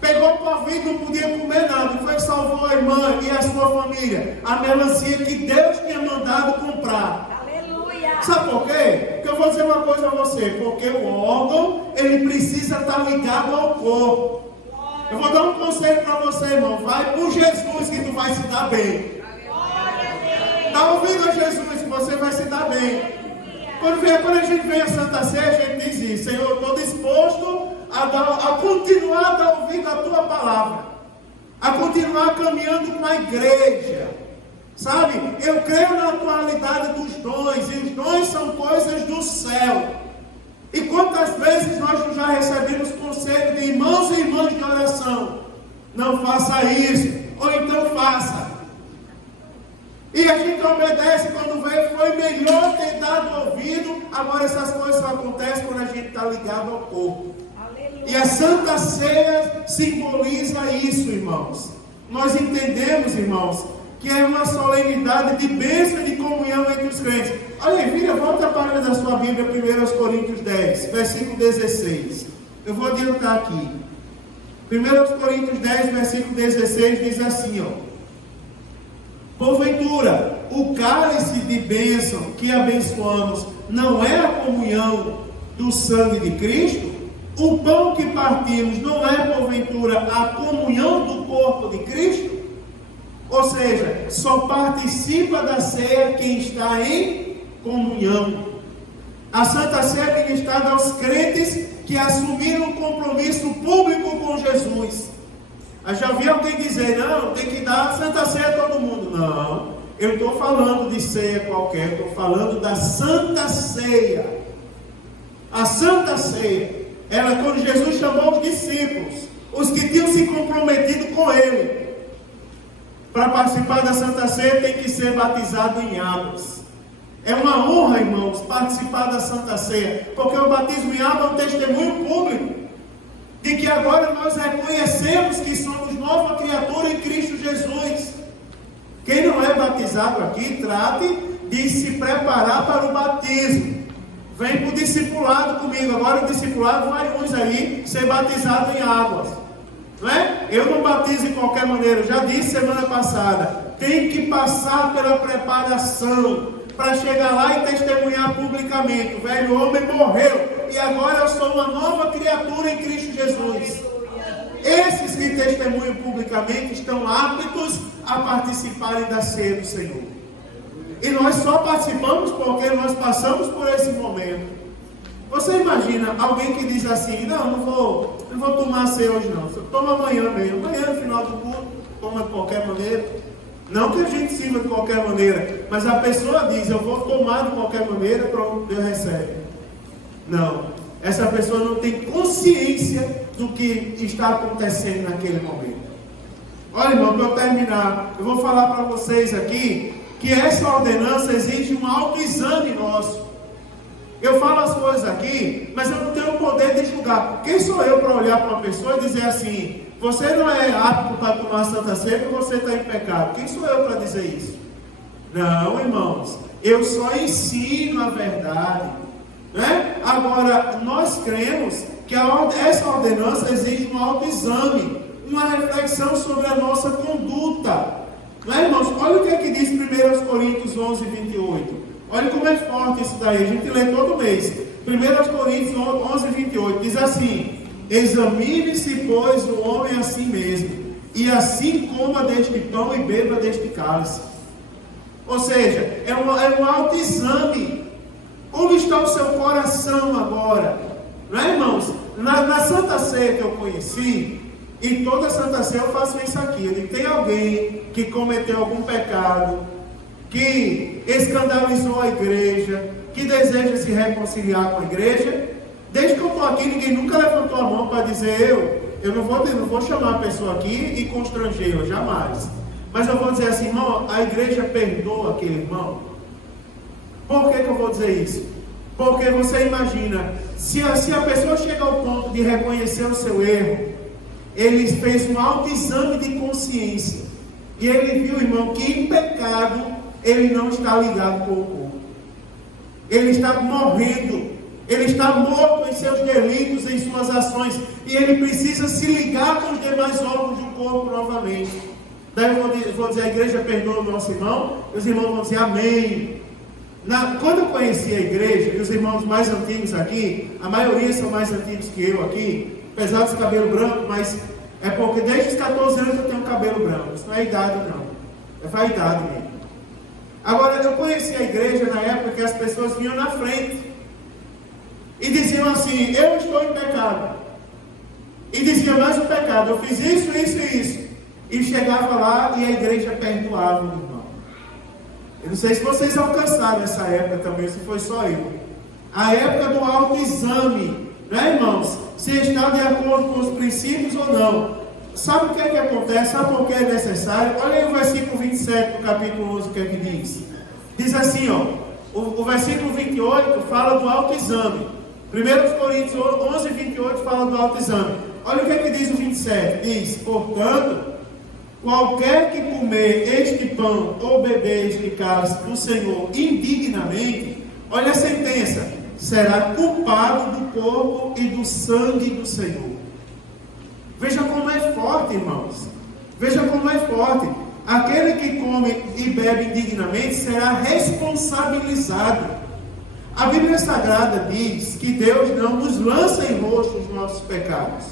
Pegou o Covid, não podia comer nada. Foi que salvou a irmã e a sua família. A melancia que Deus tinha mandado comprar. Aleluia! Sabe por quê? Porque eu vou dizer uma coisa a você. Porque o órgão, ele precisa estar ligado ao corpo. Eu vou dar um conselho para você, irmão. Vai por Jesus que tu vai se dar bem. Está ouvindo a Jesus que você vai se dar bem. Quando a gente vem à Santa Ceia, a gente diz isso: Senhor, eu estou disposto a continuar a dar ouvido à tua palavra, a continuar caminhando com a igreja, sabe? Eu creio na atualidade dos dons, e os dons são coisas do céu. E quantas vezes nós já recebemos conselho de irmãos e irmãs de oração: não faça isso, ou então faça. E a gente obedece quando vê, foi melhor ter dado ouvido. Agora essas coisas só acontecem quando a gente está ligado ao corpo. Aleluia. E a Santa Ceia simboliza isso, irmãos. Nós entendemos, irmãos, que é uma solenidade de bênção e de comunhão entre os crentes. Olha aí, vira, volta a página da sua Bíblia, 1 Coríntios 10, versículo 16. Eu vou adiantar aqui. 1 Coríntios 10, versículo 16 diz assim, ó: porventura, o cálice de bênção que abençoamos não é a comunhão do sangue de Cristo? O pão que partimos não é, porventura, a comunhão do corpo de Cristo? Ou seja, só participa da ceia quem está em comunhão. A Santa Ceia é ministrada aos crentes que assumiram um compromisso público com Jesus. Eu já vi alguém dizer: não, tem que dar a Santa Ceia a todo mundo. Não, eu estou falando de ceia qualquer, estou falando da Santa Ceia. A Santa Ceia, ela, quando Jesus chamou os discípulos, os que tinham se comprometido com Ele, para participar da Santa Ceia tem que ser batizado em águas. É uma honra, irmãos, participar da Santa Ceia, porque o batismo em água é um testemunho público de que agora nós reconhecemos que somos nova criatura em Cristo Jesus. Quem não é batizado aqui, trate de se preparar para o batismo. Vem para o discipulado comigo. Agora o discipulado vai uns aí ser batizado em águas, não é? Eu não batizo de qualquer maneira. Eu já disse semana passada, tem que passar pela preparação para chegar lá e testemunhar publicamente. O velho homem morreu e agora eu sou uma nova criatura em Cristo Jesus. Esses que testemunham publicamente estão aptos a participarem da ceia do Senhor. E nós só participamos porque nós passamos por esse momento. Você imagina alguém que diz assim: não vou tomar ceia hoje não, toma amanhã mesmo, amanhã no final do culto, toma de qualquer maneira. Não que a gente sirva de qualquer maneira, mas a pessoa diz: eu vou tomar de qualquer maneira, pronto, Deus recebe. Não, essa pessoa não tem consciência do que está acontecendo naquele momento. Olha, irmão, para eu terminar, eu vou falar para vocês aqui que essa ordenança exige um autoexame nosso. Eu falo as coisas aqui, mas eu não tenho o poder de julgar. Quem sou eu para olhar para uma pessoa e dizer assim: você não é apto para tomar a Santa Ceia porque você está em pecado? Quem sou eu para dizer isso? Não, irmãos, eu só ensino a verdade, né? Agora, nós cremos que essa ordenança exige um autoexame, uma reflexão sobre a nossa conduta. Lá, irmãos, olha o que é que diz 1 Coríntios 11, 28. Olha como é forte isso daí, a gente lê todo mês. 1 Coríntios 11, 28 diz assim: examine-se, pois, o homem a si mesmo, e assim coma deste pão e beba deste cálice. Ou seja, é um autoexame. Como está o seu coração agora? Não é, irmãos? Na Santa Ceia que eu conheci, e toda Santa Ceia eu faço isso aqui. Eu digo, tem alguém que cometeu algum pecado, que escandalizou a igreja, que deseja se reconciliar com a igreja? Desde que eu estou aqui, ninguém nunca levantou a mão para dizer, eu não vou chamar a pessoa aqui e constrangê-la, jamais. Mas eu vou dizer assim, irmão, a igreja perdoa aquele irmão. Por que eu vou dizer isso? Porque você imagina, se a pessoa chega ao ponto de reconhecer o seu erro, ele fez um autoexame de consciência, e ele viu, irmão, que em pecado ele não está ligado com o corpo. Ele está morrendo, ele está morto em seus delitos, em suas ações, e ele precisa se ligar com os demais órgãos do corpo novamente. Daí eu vou dizer, a igreja perdoa o nosso irmão, os irmãos vão dizer amém. Quando eu conheci a igreja, e os irmãos mais antigos aqui, a maioria são mais antigos que eu aqui, apesar desse cabelo branco, mas é porque desde os 14 anos eu tenho cabelo branco. Isso não é idade não, é vaidade mesmo. Agora, eu conheci a igreja na época que as pessoas vinham na frente e diziam assim, eu estou em pecado. E dizia mais um pecado, eu fiz isso, isso e isso. E chegava lá e a igreja perdoava o irmão. Eu não sei se vocês alcançaram essa época também, se foi só eu. A época do autoexame, né, irmãos? Se está de acordo com os princípios ou não. Sabe o que é que acontece? Sabe por que é necessário? Olha aí o versículo 27 do capítulo 11, o que é que diz? Diz assim, ó, o versículo 28 fala do autoexame. 1 Coríntios 11, 28 fala do autoexame. Olha o que é que diz o 27. Diz, portanto, qualquer que comer este pão ou beber este cálice do Senhor indignamente, olha a sentença, será culpado do corpo e do sangue do Senhor. Veja como é forte, irmãos. Veja como é forte. Aquele que come e bebe indignamente será responsabilizado. A Bíblia Sagrada diz que Deus não nos lança em rosto os nossos pecados.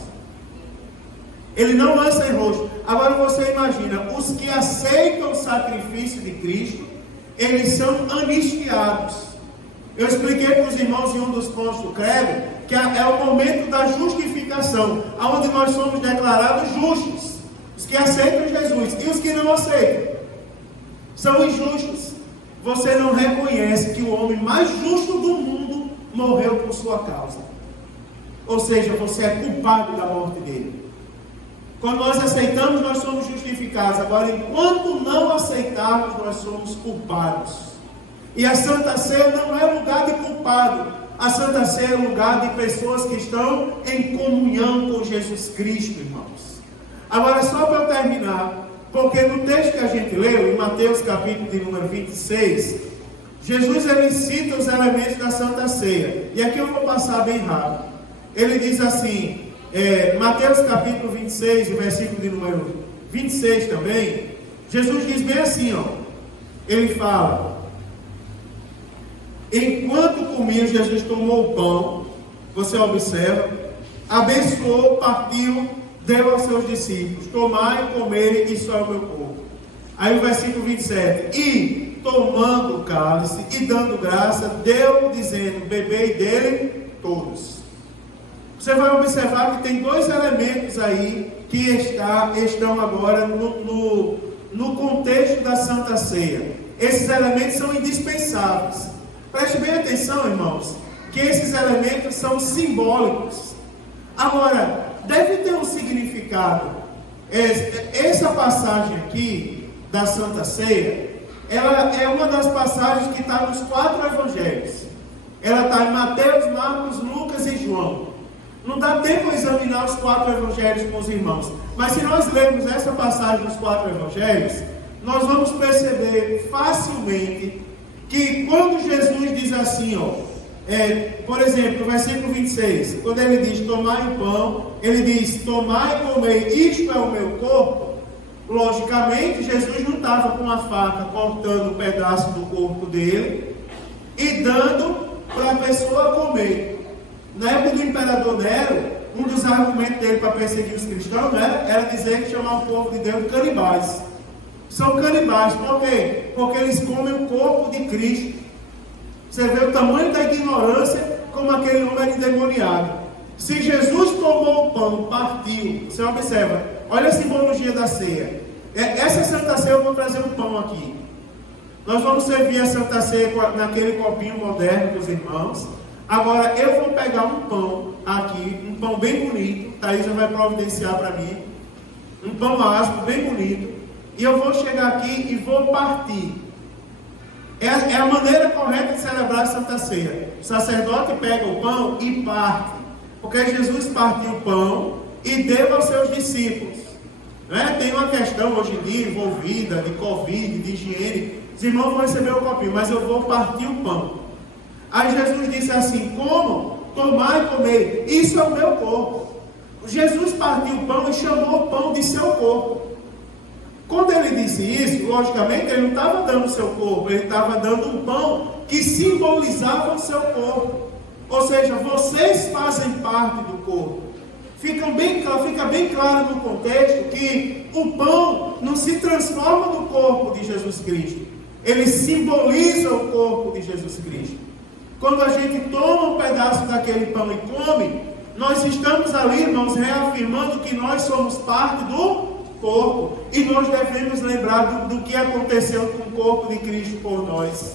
Ele não lança em rosto. Agora você imagina, os que aceitam o sacrifício de Cristo, eles são anistiados. Eu expliquei para os irmãos em um dos pontos do credo, que é o momento da justificação, onde nós somos declarados justos. Os que aceitam Jesus e os que não aceitam são injustos. Você não reconhece que o homem mais justo do mundo morreu por sua causa. Ou seja, você é culpado da morte dele. Quando nós aceitamos, nós somos justificados. Agora, enquanto não aceitarmos, nós somos culpados. E a Santa Ceia não é lugar de culpado. A Santa Ceia é lugar de pessoas que estão em comunhão com Jesus Cristo, irmãos. Agora, só para eu terminar, porque no texto que a gente leu, em Mateus capítulo de número 26, Jesus ele cita os elementos da Santa Ceia. E aqui eu vou passar bem rápido. Ele diz assim, Mateus capítulo 26, o versículo de número 26 também, Jesus diz bem assim, ó, ele fala, enquanto comia, Jesus tomou o pão, você observa, abençoou, partiu, deu aos seus discípulos, tomai e comerem, isso é o meu corpo. Aí o versículo 27, e tomando o cálice e dando graça, deu dizendo, bebei dele todos. Você vai observar que tem dois elementos aí que estão agora no contexto da Santa Ceia. Esses elementos são indispensáveis. Preste bem atenção, irmãos, que esses elementos são simbólicos. Agora, deve ter um significado. Essa passagem aqui da Santa Ceia, ela é uma das passagens que está nos 4 evangelhos. Ela está em Mateus, Marcos, Lucas e João. Não dá tempo de examinar os 4 evangelhos com os irmãos. Mas se nós lermos essa passagem dos 4 evangelhos, nós vamos perceber facilmente que quando Jesus diz assim, ó, por exemplo, no versículo 26, quando ele diz, tomai o pão, ele diz, tomai e comei, isto é o meu corpo. Logicamente, Jesus não estava com uma faca cortando um pedaço do corpo dele e dando para a pessoa comer. Na época do imperador Nero, um dos argumentos dele para perseguir os cristãos, né, era dizer que chamar o povo de Deus de canibais. São canibais, por quê? Porque eles comem o corpo de Cristo. Você vê o tamanho da ignorância como aquele homem era endemoniado. Se Jesus tomou o pão, partiu, você observa, olha a simbologia da ceia. Essa Santa Ceia eu vou trazer um pão aqui. Nós vamos servir a Santa Ceia naquele copinho moderno dos irmãos. Agora eu vou pegar um pão aqui, um pão bem bonito, Thaís já vai providenciar para mim, um pão áspero, bem bonito, e eu vou chegar aqui e vou partir. É a maneira correta de celebrar a Santa Ceia. O sacerdote pega o pão e parte, porque Jesus partiu o pão e deu aos seus discípulos. Tem uma questão hoje em dia envolvida de Covid, de higiene. Os irmãos vão receber o copinho, mas eu vou partir o pão. Aí Jesus disse assim: como? Tomai e comei, isso é o meu corpo. Jesus partiu o pão e chamou o pão de seu corpo. Quando ele disse isso, logicamente ele não estava dando o seu corpo, ele estava dando um pão que simbolizava o seu corpo. Ou seja, vocês fazem parte do corpo. Fica bem claro no contexto que o pão não se transforma no corpo de Jesus Cristo. Ele simboliza o corpo de Jesus Cristo. Quando a gente toma um pedaço daquele pão e come, nós estamos ali, irmãos, reafirmando que nós somos parte do corpo. E nós devemos lembrar do que aconteceu com o corpo de Cristo por nós.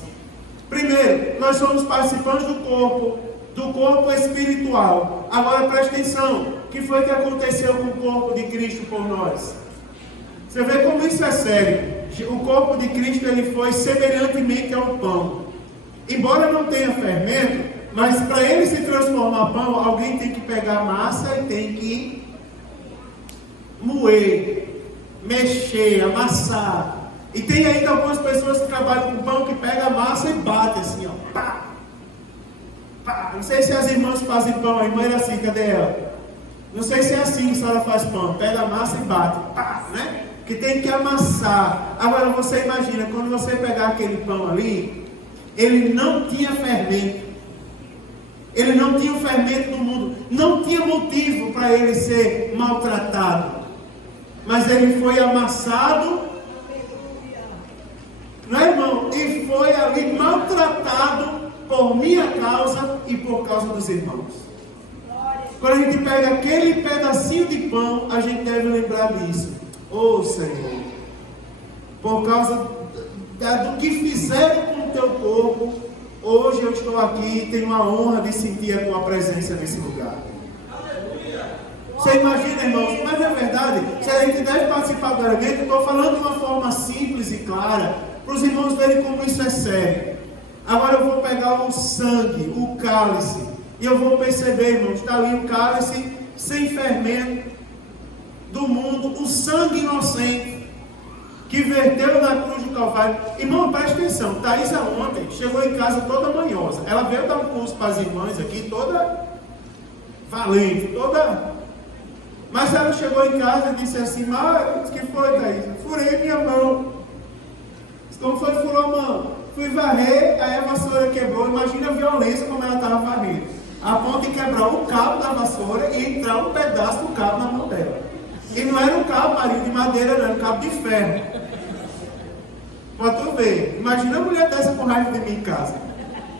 Primeiro, nós somos participantes do corpo espiritual. Agora preste atenção, o que foi que aconteceu com o corpo de Cristo por nós? Você vê como isso é sério. O corpo de Cristo ele foi semelhantemente ao pão. Embora não tenha fermento, mas para ele se transformar pão, alguém tem que pegar a massa e tem que moer, mexer, amassar. E tem ainda algumas pessoas que trabalham com pão que pegam a massa e bate assim, ó. Pá, pá. Não sei se as irmãs fazem pão, a irmã era assim, cadê ela? Não sei se é assim que a senhora faz pão, pega a massa e bate, pá, né? Que tem que amassar. Agora você imagina, quando você pegar aquele pão ali, ele não tinha fermento. Ele não tinha o fermento do mundo. Não tinha motivo para ele ser maltratado. Mas ele foi amassado, não é, irmão? E foi ali maltratado por minha causa e por causa dos irmãos. Quando a gente pega aquele pedacinho de pão, a gente deve lembrar disso. Oh Senhor, por causa do que fizeram com o teu corpo, hoje eu estou aqui e tenho a honra de sentir a tua presença nesse lugar. Você imagina, irmãos, mas é verdade, se a gente deve participar do elemento, eu estou falando de uma forma simples e clara, para os irmãos verem como isso é sério. Agora eu vou pegar o sangue, o cálice, e eu vou perceber, irmãos, está ali o cálice sem fermento do mundo, o sangue inocente que verteu na cruz do Calvário. Irmão, preste atenção, Thaisa ontem chegou em casa toda manhosa. Ela veio dar um curso para as irmãs aqui, toda valente, toda... Mas ela chegou em casa e disse assim: mas o que foi, Thaisa? Furei minha mão. Como foi que furou a mão? Fui varrer, aí a vassoura quebrou. Imagina a violência como ela estava varrendo. A ponto de quebrar o cabo da vassoura e entrar um pedaço do cabo na mão dela. E não era um cabo, Marinho, de madeira, não, era um cabo de ferro. Pra tu ver, imagina a mulher dessa com raiva de mim em casa.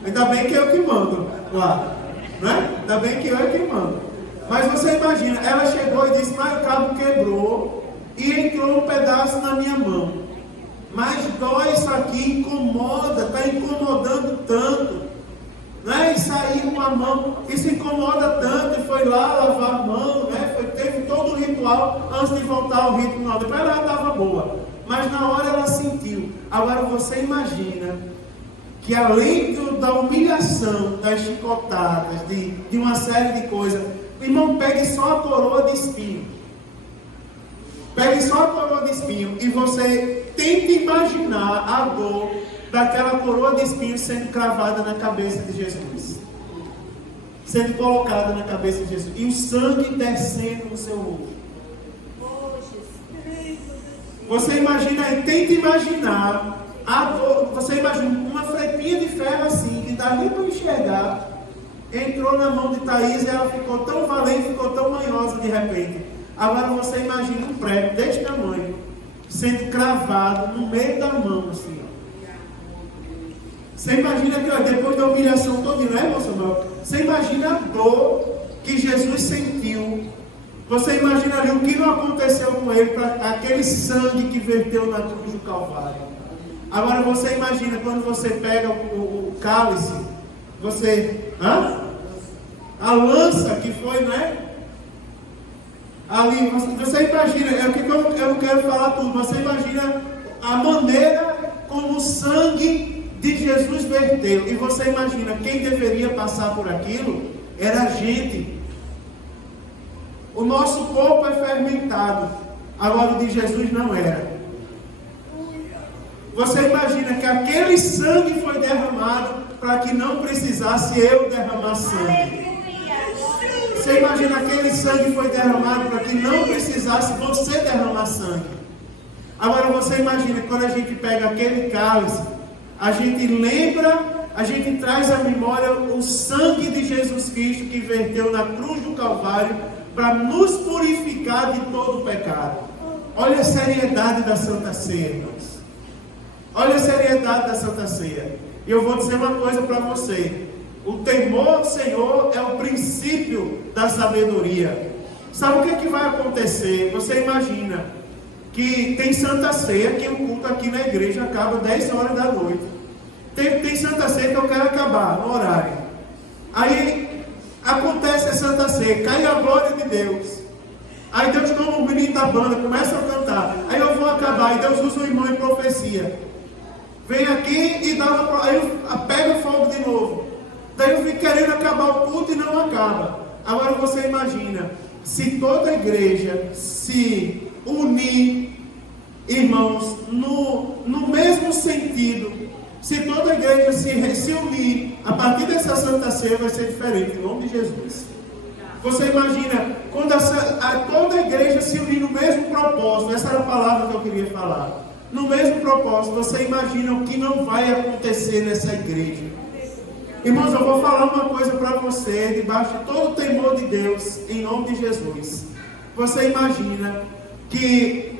Ainda bem que eu que mando lá, né? Ainda bem que eu é que mando. Mas você imagina, ela chegou e disse: mas o cabo quebrou e entrou um pedaço na minha mão. Mas dói, isso aqui incomoda, está incomodando tanto. Né? E saiu com a mão, isso incomoda tanto, e foi lá lavar a mão, né? Teve todo o ritual antes de voltar ao ritmo normal. Depois ela estava boa, mas na hora ela sentiu. Agora você imagina que além da humilhação, das chicotadas, de uma série de coisas, irmão, pegue só a coroa de espinho. Pegue só a coroa de espinho e você tente imaginar a dor daquela coroa de espinho sendo cravada na cabeça de Jesus, sendo colocada na cabeça de Jesus, e o sangue descendo no seu rosto. Você imagina aí, tenta imaginar a dor. Você imagina uma fretinha de ferro assim, que dá nem para enxergar. Entrou na mão de Thaís e ela ficou tão valente, ficou tão manhosa de repente. Agora você imagina um prego deste tamanho, sendo cravado no meio da mão, assim. Você imagina que depois da humilhação toda, não é, irmão Samuel? Você imagina a dor que Jesus sentiu. Você imagina ali o que não aconteceu com ele, para aquele sangue que verteu na cruz do Calvário. Agora você imagina quando você pega o cálice, você... a lança que foi, né? Ali, você imagina, é o que eu não quero falar tudo, você imagina a maneira como o sangue de Jesus verteu. E você imagina, quem deveria passar por aquilo era a gente. O nosso corpo é fermentado, agora o de Jesus não era. Você imagina que aquele sangue foi derramado para que não precisasse eu derramar sangue. Você imagina aquele sangue foi derramado para que não precisasse você derramar sangue. Agora você imagina quando a gente pega aquele cálice, a gente lembra, a gente traz à memória o sangue de Jesus Cristo que verteu na cruz do Calvário para nos purificar de todo o pecado. Olha a seriedade da Santa Ceia, irmãos. Olha a seriedade da Santa Ceia. E eu vou dizer uma coisa para você. O temor do Senhor é o princípio da sabedoria. Sabe o que vai acontecer? Você imagina que tem Santa Ceia, que o culto aqui na igreja acaba 10 horas da noite. Tem Santa Ceia que eu quero acabar no horário. Aí acontece a Santa Ceia, cai a glória de Deus. Aí Deus toma o menino da banda, começa a cantar. Aí eu vou acabar, e Deus usa o irmão em profecia. Vem aqui e dá aí pega o fogo de novo. Daí eu fico querendo acabar o culto e não acaba. Agora você imagina, se toda a igreja se unir, irmãos, no mesmo sentido, se toda a igreja se unir, a partir dessa Santa Ceia vai ser diferente, em nome de Jesus. Você imagina, quando toda a igreja se unir no mesmo propósito, essa era a palavra que eu queria falar, no mesmo propósito, você imagina o que não vai acontecer nessa igreja. Irmãos, eu vou falar uma coisa para você, debaixo de todo o temor de Deus, em nome de Jesus. Você imagina que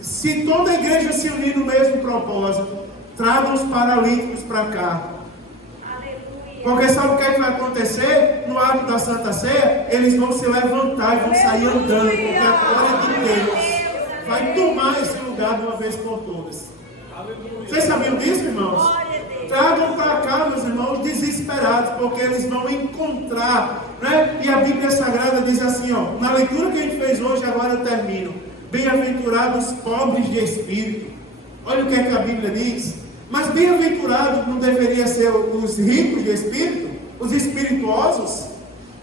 se toda a igreja se unir no mesmo propósito, tragam os paralíticos para cá. Porque sabe o que é que vai acontecer? No ato da Santa Ceia, eles vão se levantar e vão sair andando, porque a glória de Deus vai tomar esse lugar de uma vez por todas. Vocês sabiam disso, irmãos? Tragam para cá, meus irmãos, desesperados, porque eles vão encontrar, né? E a Bíblia Sagrada diz assim, ó, na leitura que a gente fez hoje, agora eu termino. Bem-aventurados os pobres de espírito. Olha o que é que a Bíblia diz. Mas bem-aventurados não deveria ser os ricos de espírito, os espirituosos,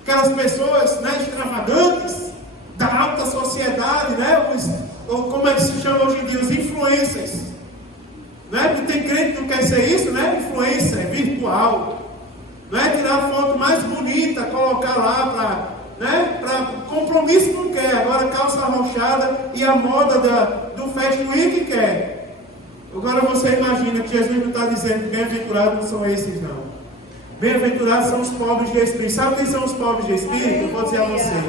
aquelas pessoas, né, extravagantes, da alta sociedade, né? Ou como é que se chama hoje em dia? Os influencers. Né? Porque tem crente que não quer ser isso, né? Influencer, virtual. Né? Tirar a foto mais bonita, colocar lá para compromisso não quer. Agora calça arrochada e a moda do Fashion Week quer. Agora você imagina que Jesus não está dizendo bem-aventurados não são esses, não. Bem-aventurados são os pobres de espírito. Sabe quem são os pobres de espírito? Eu vou dizer a você.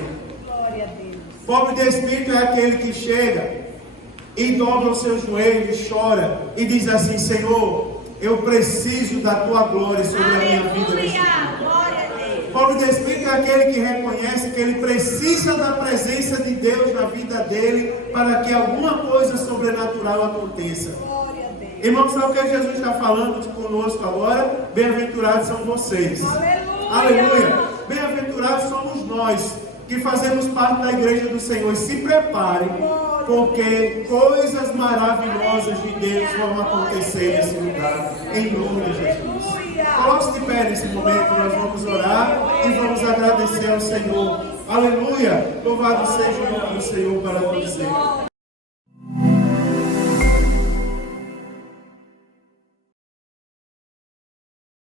Pobre de espírito é aquele que chega e dobra os seus joelhos, chora e diz assim: Senhor, eu preciso da tua glória sobre a minha vida nesse mundo. Pobre de espírito é aquele que reconhece que ele precisa da presença de Deus na vida dele para que alguma coisa sobrenatural aconteça. Irmãos, sabe o que Jesus está falando conosco agora? Bem-aventurados são vocês. Aleluia! Bem-aventurados somos nós que fazemos parte da igreja do Senhor. E se preparem, porque coisas maravilhosas de Deus vão acontecer nesse lugar, em nome de Jesus. Coloque-se de pé nesse momento, nós vamos orar e vamos agradecer ao Senhor. Aleluia! Louvado seja o nome do Senhor para todos sempre.